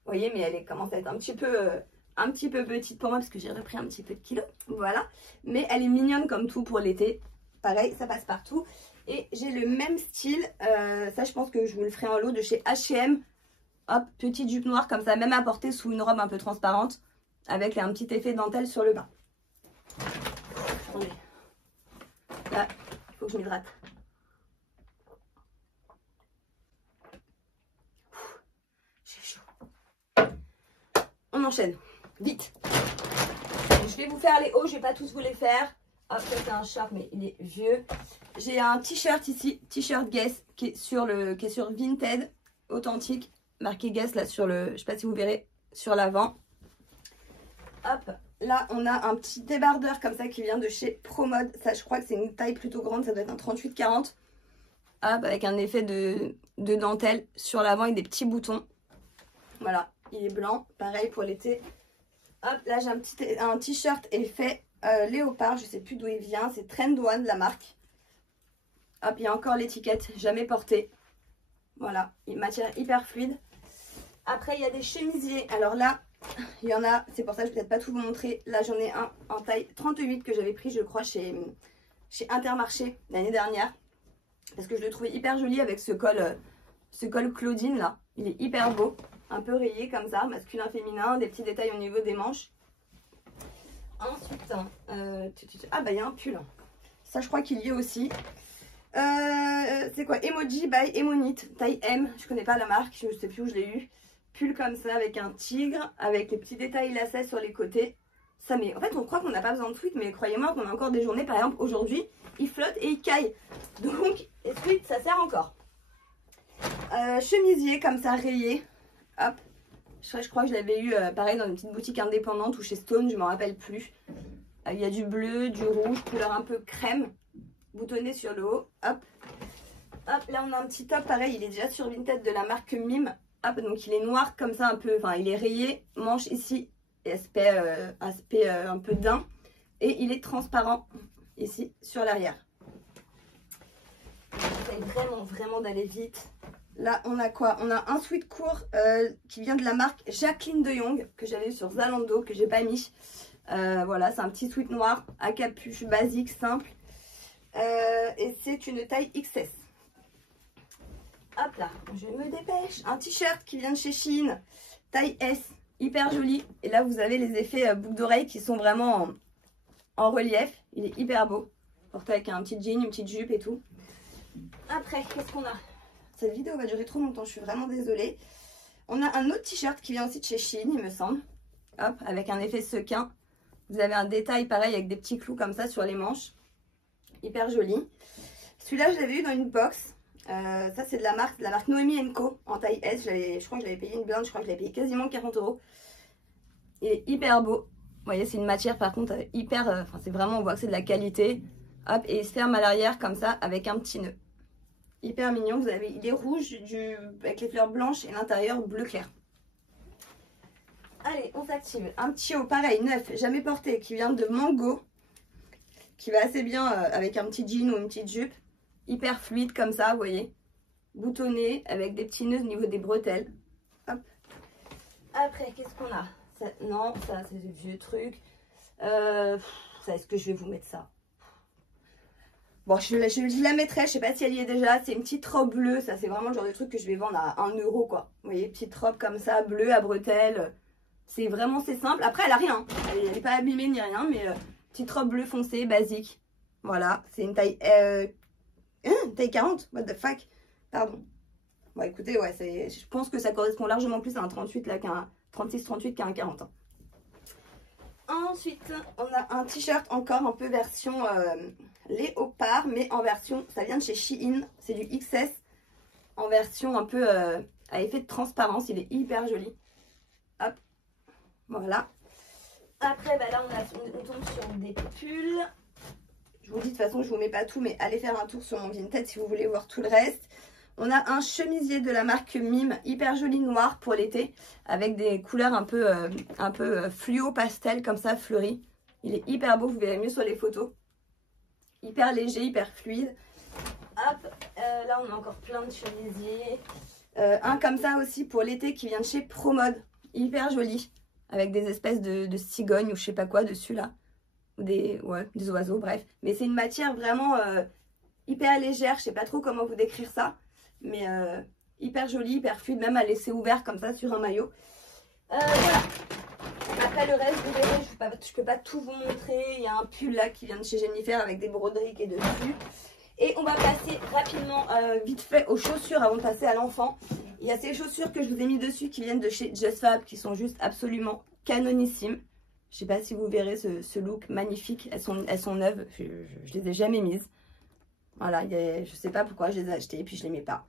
Vous voyez, mais elle commence à être un petit peu petite pour moi parce que j'ai repris un petit peu de kilos, voilà. Mais elle est mignonne comme tout pour l'été, pareil, ça passe partout. Et j'ai le même style, ça je pense que je vous le ferai en lot de chez H&M. Hop, petite jupe noire comme ça, même à porter sous une robe un peu transparente, avec un petit effet dentelle sur le bas. Attendez, là, il faut que je m'hydrate. J'ai chaud. On enchaîne. Vite. Je vais vous faire les hauts, je vais pas tous vous les faire. Hop, ça c'est un short mais il est vieux. J'ai un t-shirt ici, t-shirt Guess qui est sur Vinted, authentique, marqué Guess là sur le, je sais pas si vous verrez, sur l'avant. Hop, là on a un petit débardeur comme ça qui vient de chez Promode. Ça je crois que c'est une taille plutôt grande, ça doit être un 38-40. Hop, avec un effet de dentelle sur l'avant avec des petits boutons. Voilà, il est blanc, pareil pour l'été. Hop, là j'ai un t-shirt effet léopard, je sais plus d'où il vient, c'est Trend One la marque. Hop, il y a encore l'étiquette, jamais portée. Voilà, une matière hyper fluide. Après, il y a des chemisiers. Alors là, il y en a, c'est pour ça que je ne vais peut-être pas tout vous montrer. Là, j'en ai un en taille 38 que j'avais pris, je crois, chez Intermarché l'année dernière. Parce que je le trouvais hyper joli avec ce col Claudine là. Il est hyper beau, un peu rayé comme ça, masculin, féminin, des petits détails au niveau des manches. Ensuite, ah bah il y a un pull. Ça, je crois qu'il y est aussi. C'est quoi? Emoji by Emonite, taille M. Je connais pas la marque, je sais plus où je l'ai eu. Pull comme ça avec un tigre, avec les petits détails lacets sur les côtés. Ça met. En fait, on croit qu'on n'a pas besoin de tweet, mais croyez-moi qu'on a encore des journées. Par exemple, aujourd'hui, il flotte et il caille. Donc, les tweets, ça sert encore. Chemisier comme ça, rayé. Hop. Je crois que je l'avais eu pareil dans une petite boutique indépendante ou chez Stone, je m'en rappelle plus. Il y a du bleu, du rouge, couleur un peu crème, boutonné sur le haut. Hop. Hop, là on a un petit top, pareil, il est déjà sur Vinted de la marque Mime. Hop, donc il est noir comme ça un peu, enfin il est rayé, manche ici, aspect un peu daim. Et il est transparent ici sur l'arrière. j'essaye vraiment d'aller vite. Là, on a quoi? On a un sweat court qui vient de la marque Jacqueline de Jong, que j'avais eu sur Zalando, que j'ai pas mis. Voilà, c'est un petit sweat noir à capuche basique, simple. Et c'est une taille XS. Hop là, je me dépêche. Un t-shirt qui vient de chez Shein, taille S, hyper joli. Et là, vous avez les effets boucles d'oreilles qui sont vraiment en relief. Il est hyper beau. Porté avec un petit jean, une petite jupe et tout. Après, qu'est-ce qu'on a? Cette vidéo va durer trop longtemps, je suis vraiment désolée. On a un autre t-shirt qui vient aussi de chez Shein, il me semble. Hop, avec un effet sequin. Vous avez un détail pareil avec des petits clous comme ça sur les manches. Hyper joli. Celui-là, je l'avais eu dans une box. Ça, c'est de la marque Noemi & Co en taille S. Je crois que je l'avais payé une blinde, je crois que je l'avais payé quasiment 40 €. Il est hyper beau. Vous voyez, c'est une matière par contre hyper... Enfin, c'est vraiment, on voit que c'est de la qualité. Hop, et il se ferme à l'arrière comme ça avec un petit nœud. Hyper mignon, vous avez, il est rouge avec les fleurs blanches et l'intérieur bleu clair. Allez, on s'active. Un petit haut, pareil, neuf, jamais porté, qui vient de Mango. Qui va assez bien avec un petit jean ou une petite jupe. Hyper fluide comme ça, vous voyez. Boutonné, avec des petits nœuds au niveau des bretelles. Hop. Après, qu'est-ce qu'on a? Ça, non, ça c'est des vieux trucs. Ça, est-ce que je vais vous mettre ça? Bon, je la mettrai, je sais pas si elle y est déjà. C'est une petite robe bleue, ça c'est vraiment le genre de truc que je vais vendre à 1 € quoi. Vous voyez, petite robe comme ça, bleue à bretelles. C'est vraiment, c'est simple. Après, elle a rien. Elle n'est pas abîmée ni rien, mais petite robe bleue foncée, basique. Voilà, c'est une taille, taille 40. What the fuck? Pardon. Bon, écoutez, ouais, je pense que ça correspond largement plus à un 38 là qu'un 36-38 qu'à un 40. Hein. Ensuite, on a un t-shirt encore un peu version léopard, mais en version, ça vient de chez Shein, c'est du XS, en version un peu à effet de transparence, il est hyper joli. Hop, voilà. Après, bah là, on tombe sur des pulls. Je vous dis de toute façon, je vous mets pas tout, mais allez faire un tour sur mon Vinted si vous voulez voir tout le reste. On a un chemisier de la marque Mime, hyper joli noir pour l'été, avec des couleurs un peu fluo pastel comme ça, fleuri. Il est hyper beau, vous verrez mieux sur les photos. Hyper léger, hyper fluide. Hop, là on a encore plein de chemisiers. Un comme ça aussi pour l'été qui vient de chez Promode, hyper joli, avec des espèces de cigognes ou je sais pas quoi dessus là. Des oiseaux, bref. Mais c'est une matière vraiment hyper légère, je sais pas trop comment vous décrire ça. Mais hyper joli, hyper fluide, même à laisser ouvert comme ça sur un maillot. Voilà. Après le reste, vous verrez, je peux pas tout vous montrer. Il y a un pull là qui vient de chez Jennifer avec des broderies qui est dessus. Et on va passer rapidement, vite fait, aux chaussures avant de passer à l'enfant. Il y a ces chaussures que je vous ai mis dessus qui viennent de chez Just Fab, qui sont juste absolument canonissimes. Je sais pas si vous verrez ce look magnifique. Elles sont neuves, je les ai jamais mises. Voilà, je sais pas pourquoi je les ai achetées et puis je les mets pas.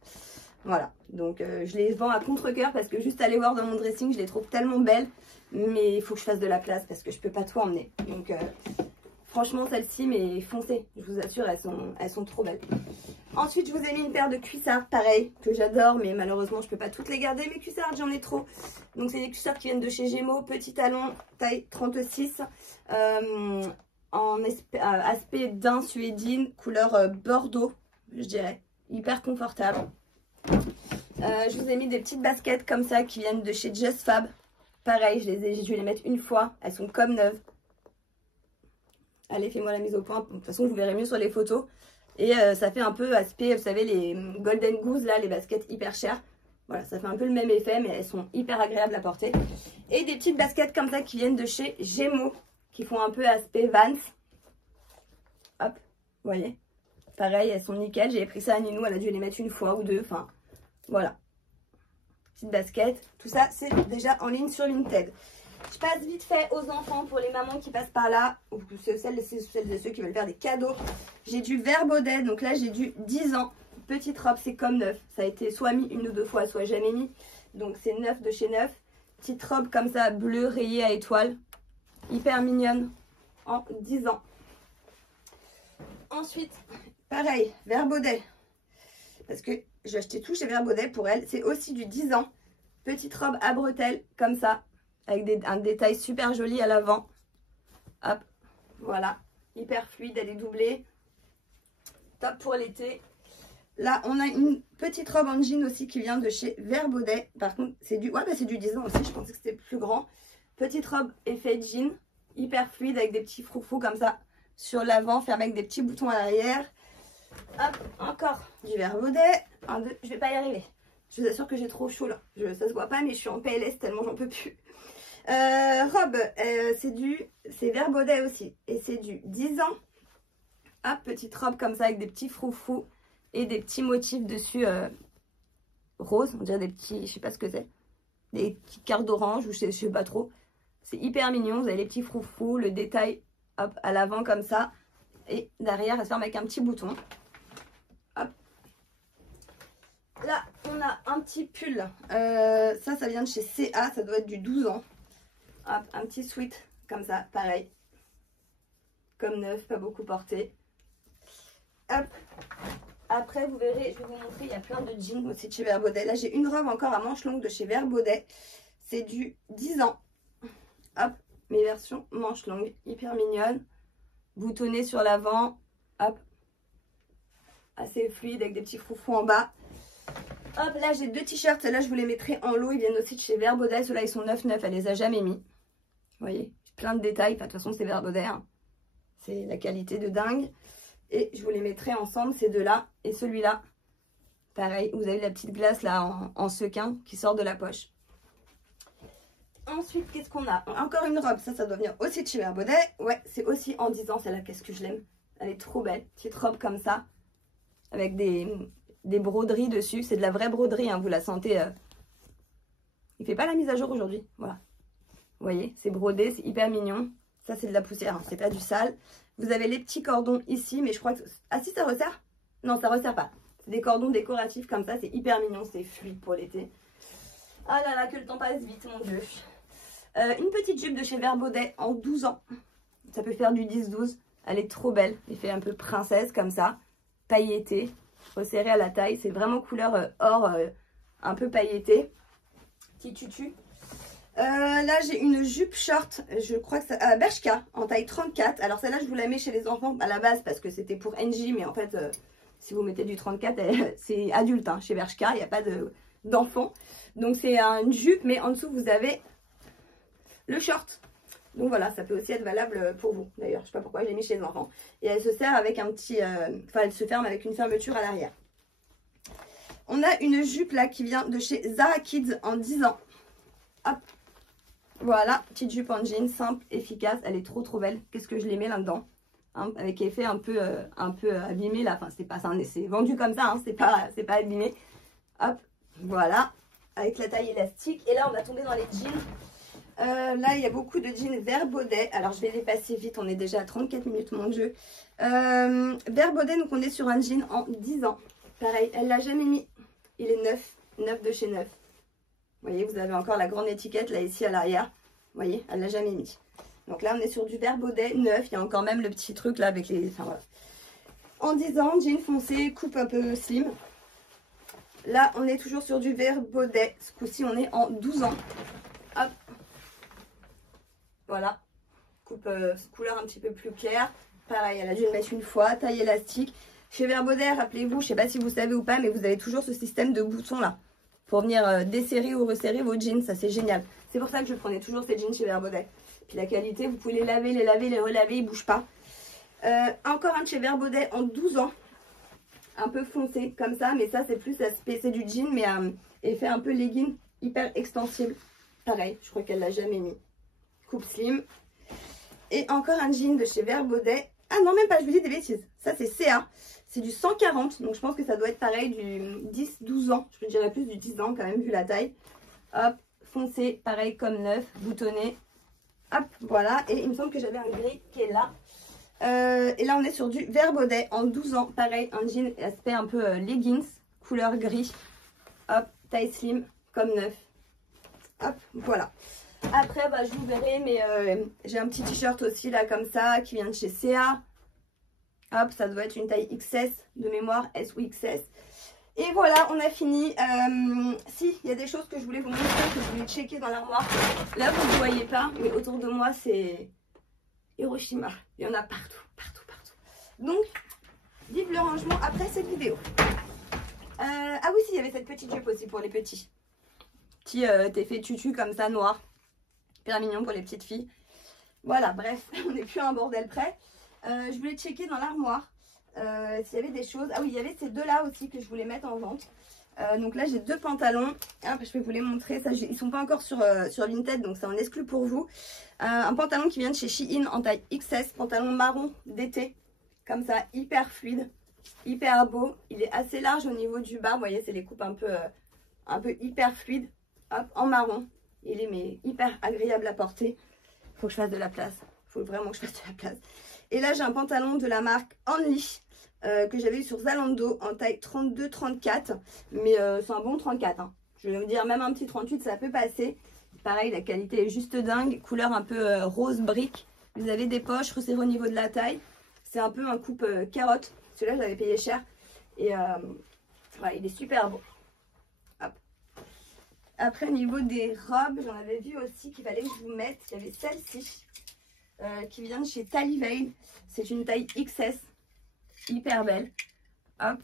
Voilà, donc je les vends à contre-cœur parce que juste aller voir dans mon dressing, je les trouve tellement belles. Mais il faut que je fasse de la place parce que je peux pas tout emmener. Donc franchement celles-ci, mais foncez, je vous assure, elles sont trop belles. Ensuite, je vous ai mis une paire de cuissardes, pareil, que j'adore, mais malheureusement je peux pas toutes les garder. Mes cuissardes, j'en ai trop. Donc c'est des cuissardes qui viennent de chez Gémeaux, petit talon, taille 36. En aspect daim suédine, couleur bordeaux, je dirais. Hyper confortable. Je vous ai mis des petites baskets comme ça qui viennent de chez Just Fab. Pareil, je vais les mettre une fois. Elles sont comme neuves. Allez, fais-moi la mise au point. De toute façon, vous verrez mieux sur les photos. Et ça fait un peu aspect, vous savez, les Golden Goose, là, les baskets hyper chères. Voilà, ça fait un peu le même effet, mais elles sont hyper agréables à porter. Et des petites baskets comme ça qui viennent de chez Gémeaux, qui font un peu aspect Vans. Hop, vous voyez. Pareil, elles sont nickel. J'ai pris ça à Ninou, elle a dû les mettre une fois ou deux. Enfin, voilà. Petite basket. Tout ça, c'est déjà en ligne sur Vinted. Je passe vite fait aux enfants pour les mamans qui passent par là. Ou celles et ceux qui veulent faire des cadeaux. J'ai du Vert Baudet. Donc là, j'ai du 10 ans. Petite robe, c'est comme neuf. Ça a été soit mis une ou deux fois, soit jamais mis. Donc c'est neuf de chez Neuf. Petite robe comme ça, bleu rayée à étoiles. Hyper mignonne. En 10 ans. Ensuite, pareil, Vert Baudet. Parce que je vais acheter tout chez Vert Baudet pour elle. C'est aussi du 10 ans. Petite robe à bretelles, comme ça. Avec un détail super joli à l'avant. Hop, voilà. Hyper fluide, elle est doublée. Top pour l'été. Là, on a une petite robe en jean aussi qui vient de chez Vert Baudet. Par contre, c'est du, ouais, bah, c'est du 10 ans aussi. Je pensais que c'était plus grand. Petite robe effet jean, hyper fluide avec des petits froufrous comme ça sur l'avant, fermé avec des petits boutons à l'arrière. Hop, encore du Vert Baudet. 1, 2, je vais pas y arriver. Je vous assure que j'ai trop chaud là. Ça se voit pas, mais je suis en PLS tellement j'en peux plus. Robe, c'est Vert Baudet aussi. Et c'est du 10 ans. Hop, petite robe comme ça avec des petits froufrous et des petits motifs dessus rose. On dirait des petits, je sais pas ce que c'est. Des petites cartes d'orange ou je sais pas trop. C'est hyper mignon. Vous avez les petits froufrous, le détail hop, à l'avant comme ça. Et derrière, elle se ferme avec un petit bouton. Hop. Là, on a un petit pull. Ça vient de chez CA. Ça doit être du 12 ans. Hop, un petit sweat comme ça, pareil. Comme neuf, pas beaucoup porté. Hop. Après, vous verrez, je vais vous montrer, il y a plein de jeans aussi de chez Vert Baudet. Là, j'ai une robe encore à manches longues de chez Vert Baudet. C'est du 10 ans. Hop, mes versions manches longues, hyper mignonnes. Boutonnées sur l'avant. Hop. Assez fluide avec des petits froufrous en bas. Hop, là, j'ai 2 t-shirts. Celles-là, je vous les mettrai en lot. Ils viennent aussi de chez Vert Baudet. Ceux-là, ils sont 9,9. Elle les a jamais mis. Vous voyez, plein de détails. Enfin, de toute façon, c'est Vert Baudet. Hein. C'est la qualité de dingue. Et je vous les mettrai ensemble, ces deux-là et celui-là. Pareil, vous avez la petite glace là en sequin qui sort de la poche. Ensuite, qu'est-ce qu'on a? Encore une robe, ça doit venir aussi de chez Vert Baudet. Ouais, c'est aussi en 10 ans, celle-là, qu'est-ce que je l'aime. Elle est trop belle, petite robe comme ça, avec des broderies dessus. C'est de la vraie broderie, hein, vous la sentez. Il fait pas la mise à jour aujourd'hui, voilà. Vous voyez, c'est brodé, c'est hyper mignon. Ça, c'est de la poussière, hein, c'est pas du sale. Vous avez les petits cordons ici, mais je crois que... Ah si, ça resserre? Non, ça resserre pas. C'est des cordons décoratifs comme ça, c'est hyper mignon, c'est fluide pour l'été. Ah là là, que le temps passe vite, mon Dieu. Une petite jupe de chez Vert Baudet en 12 ans. Ça peut faire du 10-12. Elle est trop belle. Elle fait un peu princesse comme ça, pailletée, resserrée à la taille. C'est vraiment couleur or, un peu pailletée. Petit tutu. Là j'ai une jupe short, je crois que c'est Bershka en taille 34. Alors celle-là je vous la mets chez les enfants à la base parce que c'était pour NJ, mais en fait si vous mettez du 34 c'est adulte, hein. Chez Bershka il n'y a pas d'enfants. Donc c'est une jupe, mais en dessous vous avez le short. Donc voilà, ça peut aussi être valable pour vous d'ailleurs. Je sais pas pourquoi je l'ai mis chez les enfants. Et elle se sert avec un petit, enfin elle se ferme avec une fermeture à l'arrière. On a une jupe là qui vient de chez Zara Kids en 10 ans. Hop. Voilà, petite jupe en jean, simple, efficace, elle est trop belle. Qu'est-ce que je les mets là-dedans, hein, avec effet un peu abîmé là. Enfin, c'est pas ça, c'est vendu comme ça, hein, c'est pas abîmé. Hop, voilà, avec la taille élastique. Et là, on va tomber dans les jeans. Là, il y a beaucoup de jeans Vert Baudet. Alors, je vais les passer vite, on est déjà à 34 minutes, mon Dieu. Vert Baudet, donc on est sur un jean en 10 ans. Pareil, elle l'a jamais mis. Il est neuf de chez neuf. Vous voyez, vous avez encore la grande étiquette là ici à l'arrière. Vous voyez, elle l'a jamais mis. Donc là, on est sur du Vert Baudet neuf. Il y a encore même le petit truc là avec les... Enfin voilà. En 10 ans, jean foncé, coupe un peu slim. Là, on est toujours sur du Vert Baudet. Ce coup-ci, on est en 12 ans. Hop. Voilà. Coupe couleur un petit peu plus claire. Pareil, elle a dû le mettre une fois. Taille élastique. Chez Vert Baudet, rappelez-vous, je ne sais pas si vous savez ou pas, mais vous avez toujours ce système de boutons là. Pour venir desserrer ou resserrer vos jeans, ça c'est génial. C'est pour ça que je prenais toujours ces jeans chez Vert Baudet. Puis la qualité, vous pouvez les laver, les relaver, ils ne bougent pas. Encore un de chez Vert Baudet en 12 ans. Un peu foncé comme ça, mais ça c'est plus l'aspect, c'est du jean, mais effet un peu legging, hyper extensible. Pareil, je crois qu'elle l'a jamais mis. Coupe slim. Et encore un jean de chez Vert Baudet. Ah non, même pas, je vous dis des bêtises. Ça c'est CA. C'est du 140, donc je pense que ça doit être pareil du 10-12 ans. Je dirais plus du 10 ans quand même, vu la taille. Hop, foncé, pareil comme neuf, boutonné. Hop, voilà. Et il me semble que j'avais un gris qui est là. Et là, on est sur du Vert Baudet en 12 ans. Pareil, un jean aspect un peu leggings, couleur gris. Hop, taille slim, comme neuf. Hop, voilà. Après, bah, je vous verrai, mais j'ai un petit t-shirt aussi là, comme ça, qui vient de chez CA. Hop, ça doit être une taille XS de mémoire, S ou XS. Et voilà, on a fini. Si, il y a des choses que je voulais vous montrer, que je voulais checker dans l'armoire. Là, vous ne voyez pas, mais autour de moi, c'est Hiroshima. Il y en a partout, partout, partout. Donc, vive le rangement après cette vidéo. Ah oui, si, il y avait cette petite jupe aussi pour les petits. Petit effet tutu comme ça, noir. Hyper mignon pour les petites filles. Voilà, bref, on n'est plus à un bordel près. Je voulais checker dans l'armoire s'il y avait des choses. Ah oui, il y avait ces deux-là aussi que je voulais mettre en vente. Donc là, j'ai deux pantalons. Hop, je vais vous les montrer. Ça, ils sont pas encore sur Vinted, donc c'est en exclu pour vous. Un pantalon qui vient de chez Shein en taille XS. Pantalon marron d'été. Comme ça, hyper fluide. Hyper beau. Il est assez large au niveau du bas. Vous voyez, c'est les coupes un peu hyper fluides. Hop, en marron. Il est mais hyper agréable à porter. Faut que je fasse de la place. Faut vraiment que je fasse de la place. Et là, j'ai un pantalon de la marque Only que j'avais eu sur Zalando en taille 32-34. Mais c'est un bon 34. Hein. Je vais vous dire, même un petit 38, ça peut passer. Pareil, la qualité est juste dingue. Couleur un peu rose brique. Vous avez des poches resserrées au niveau de la taille. C'est un peu un coupe carotte. Celui-là, je l'avais payé cher. Et voilà, il est super beau. Hop. Après, au niveau des robes, j'en avais vu aussi qu'il fallait que je vous mette. Il y avait celle-ci qui vient de chez Tally Veil. C'est une taille XS. Hyper belle. Hop.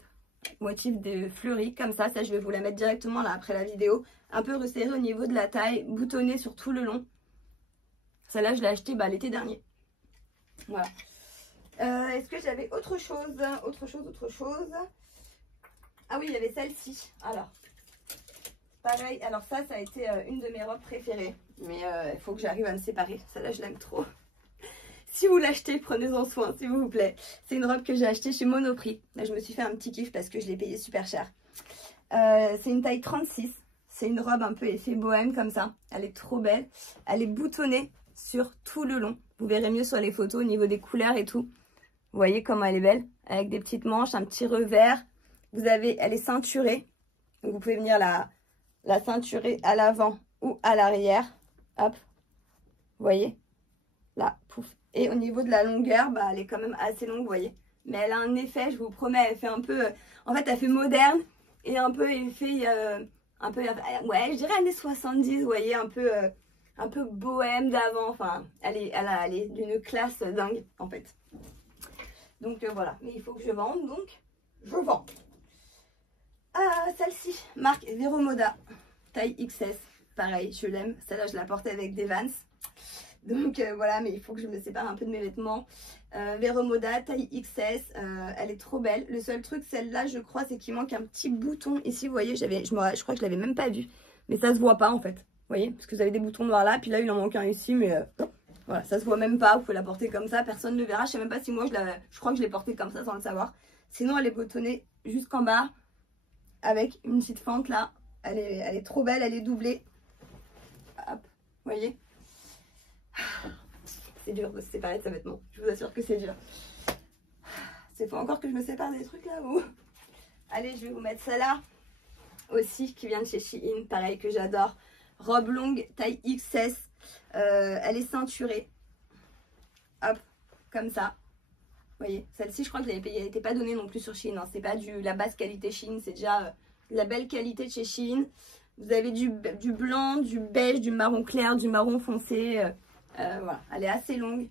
Motif de fleuris comme ça. Ça, je vais vous la mettre directement là après la vidéo. Un peu resserrée au niveau de la taille. Boutonnée sur tout le long. Celle-là, je l'ai achetée l'été dernier. Voilà. Est-ce que j'avais autre chose? Autre chose. Ah oui, il y avait celle-ci. Alors, pareil. Alors ça a été une de mes robes préférées. Mais il faut que j'arrive à me séparer. Celle-là, je l'aime trop. Si vous l'achetez, prenez-en soin, s'il vous plaît. C'est une robe que j'ai achetée chez Monoprix. Là, je me suis fait un petit kiff parce que je l'ai payée super cher. C'est une taille 36. C'est une robe un peu effet bohème comme ça. Elle est trop belle. Elle est boutonnée sur tout le long. Vous verrez mieux sur les photos au niveau des couleurs et tout. Vous voyez comment elle est belle. Avec des petites manches, un petit revers. Elle est ceinturée. Donc vous pouvez venir la ceinturer à l'avant ou à l'arrière. Hop. Vous voyez. Là, pouf. Et au niveau de la longueur, elle est quand même assez longue, vous voyez. Mais elle a un effet, je vous promets, elle fait un peu... en fait, elle fait moderne et un peu effet... ouais, je dirais années 70, vous voyez, un peu bohème d'avant. Enfin, elle est d'une classe dingue, en fait. Donc, voilà. Mais il faut que je vende, donc je vends. Ah, celle-ci, marque Vero Moda, taille XS. Pareil, je l'aime. Celle-là, je la portais avec des Vans. Donc voilà, mais il faut que je me sépare un peu de mes vêtements. Vero Moda, taille XS, elle est trop belle. Le seul truc, celle-là, je crois, c'est qu'il manque un petit bouton. Ici, vous voyez, je crois que je l'avais même pas vu. Mais ça se voit pas, en fait. Vous voyez, parce que vous avez des boutons noirs là. Puis là, il en manque un ici, mais voilà, ça se voit même pas. Vous pouvez la porter comme ça, personne ne verra. Je sais même pas si moi, je crois que je l'ai portée comme ça sans le savoir. Sinon, elle est boutonnée jusqu'en bas avec une petite fente là. Elle est trop belle, elle est doublée. Hop, vous voyez. C'est dur de se séparer de ses vêtements. Je vous assure que c'est dur. C'est faut encore que je me sépare des trucs là ou... Allez, je vais vous mettre celle-là aussi qui vient de chez Shein. Pareil que j'adore. Robe longue, taille XS. Elle est ceinturée. Hop, comme ça. Vous voyez, celle-ci, je crois que je l'avais payée. Elle n'était pas donnée non plus sur Shein. Hein. C'est pas la basse qualité Shein. C'est déjà de la belle qualité de chez Shein. Vous avez du blanc, du beige, du marron clair, du marron foncé. Voilà, elle est assez longue,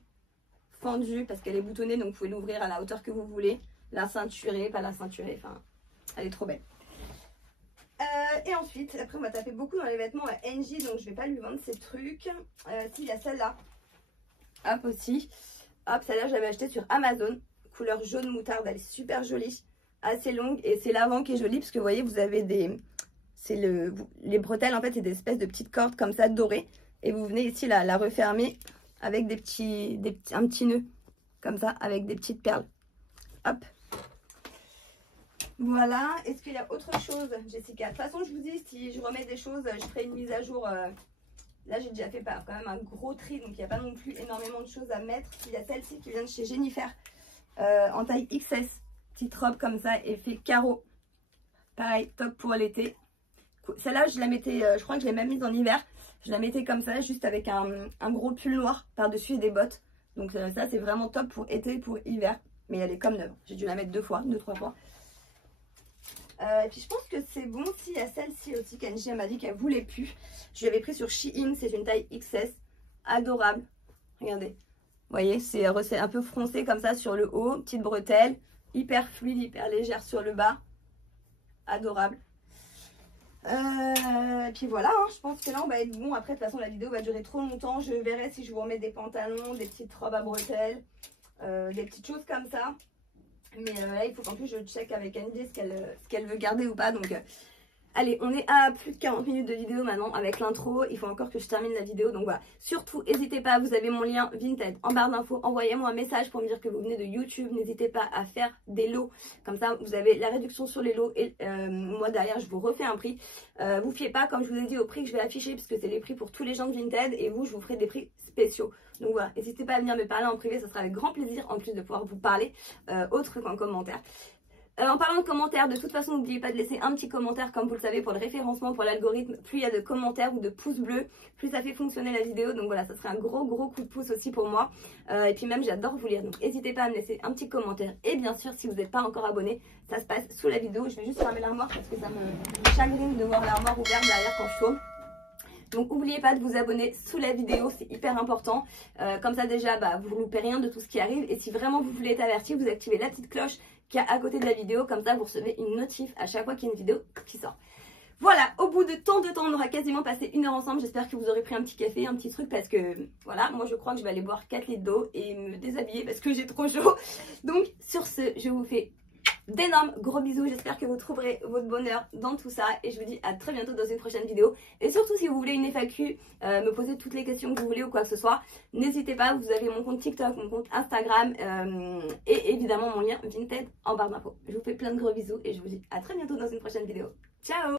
fendue parce qu'elle est boutonnée, donc vous pouvez l'ouvrir à la hauteur que vous voulez, la ceinturer, pas la ceinturer, enfin, elle est trop belle. Et ensuite, après on va taper beaucoup dans les vêtements à NJ, donc je vais pas lui vendre ces trucs. S'il y a celle-là, hop aussi, hop, celle-là j'avais acheté sur Amazon, couleur jaune moutarde, elle est super jolie, assez longue, et c'est l'avant qui est joli parce que vous voyez, vous avez les bretelles en fait, c'est des espèces de petites cordes comme ça dorées. Et vous venez ici la refermer avec un petit nœud, comme ça, avec des petites perles. Hop. Voilà. Est-ce qu'il y a autre chose, Jessica? De toute façon, je vous dis, si je remets des choses, je ferai une mise à jour. Là, j'ai déjà fait quand même un gros tri, donc il n'y a pas non plus énormément de choses à mettre. Il y a celle-ci qui vient de chez Jennifer, en taille XS. Petite robe comme ça, effet carreau. Pareil, top pour l'été. Celle-là, je la mettais, je crois que je l'ai même mise en hiver. Je la mettais comme ça, juste avec un gros pull noir par-dessus et des bottes. Donc ça, c'est vraiment top pour été et pour hiver. Mais elle est comme neuve. J'ai dû la mettre 2-3 fois. Et puis je pense que c'est bon. S'il y a celle-ci aussi qu'Angie m'a dit qu'elle voulait plus. Je l'avais pris sur Shein. C'est une taille XS. Adorable. Regardez. Vous voyez, c'est un peu froncé comme ça sur le haut. Petite bretelle. Hyper fluide, hyper légère sur le bas. adorable. Et puis voilà, hein, je pense que là on va être bon. Après de toute façon la vidéo va durer trop longtemps. Je verrai si je vous remets des pantalons, des petites robes à bretelles, des petites choses comme ça. Mais là il faut qu'en plus je check avec Andy ce qu'elle veut garder ou pas. Donc allez, on est à plus de 40 minutes de vidéo maintenant avec l'intro. Il faut encore que je termine la vidéo. Donc voilà, surtout n'hésitez pas, vous avez mon lien Vinted en barre d'infos. Envoyez-moi un message pour me dire que vous venez de YouTube. N'hésitez pas à faire des lots. Comme ça, vous avez la réduction sur les lots. Et moi derrière, je vous refais un prix. Vous fiez pas, comme je vous ai dit, au prix que je vais afficher, puisque c'est les prix pour tous les gens de Vinted. Et vous, je vous ferai des prix spéciaux. Donc voilà, n'hésitez pas à venir me parler en privé. Ça sera avec grand plaisir, en plus de pouvoir vous parler autre qu'en commentaire. En parlant de commentaires, de toute façon, n'oubliez pas de laisser un petit commentaire, comme vous le savez, pour le référencement, pour l'algorithme. Plus il y a de commentaires ou de pouces bleus, plus ça fait fonctionner la vidéo. Donc voilà, ça serait un gros coup de pouce aussi pour moi. Et puis même, j'adore vous lire. Donc n'hésitez pas à me laisser un petit commentaire. Et bien sûr, si vous n'êtes pas encore abonné, ça se passe sous la vidéo. Je vais juste fermer l'armoire parce que ça me chagrine de voir l'armoire ouverte derrière quand je tourne. Donc n'oubliez pas de vous abonner sous la vidéo, c'est hyper important. Comme ça déjà, vous ne loupez rien de tout ce qui arrive. Et si vraiment vous voulez être averti, vous activez la petite cloche qui est à côté de la vidéo. Comme ça, vous recevez une notif à chaque fois qu'il y a une vidéo qui sort. Voilà, au bout de tant de temps, on aura quasiment passé 1 heure ensemble. J'espère que vous aurez pris un petit café, un petit truc parce que voilà, moi je crois que je vais aller boire 4 litres d'eau et me déshabiller parce que j'ai trop chaud. Donc sur ce, je vous fais d'énormes gros bisous, j'espère que vous trouverez votre bonheur dans tout ça et je vous dis à très bientôt dans une prochaine vidéo. Et surtout si vous voulez une FAQ, me poser toutes les questions que vous voulez ou quoi que ce soit, n'hésitez pas, vous avez mon compte TikTok, mon compte Instagram et évidemment mon lien Vinted en barre d'infos. Je vous fais plein de gros bisous et je vous dis à très bientôt dans une prochaine vidéo. Ciao!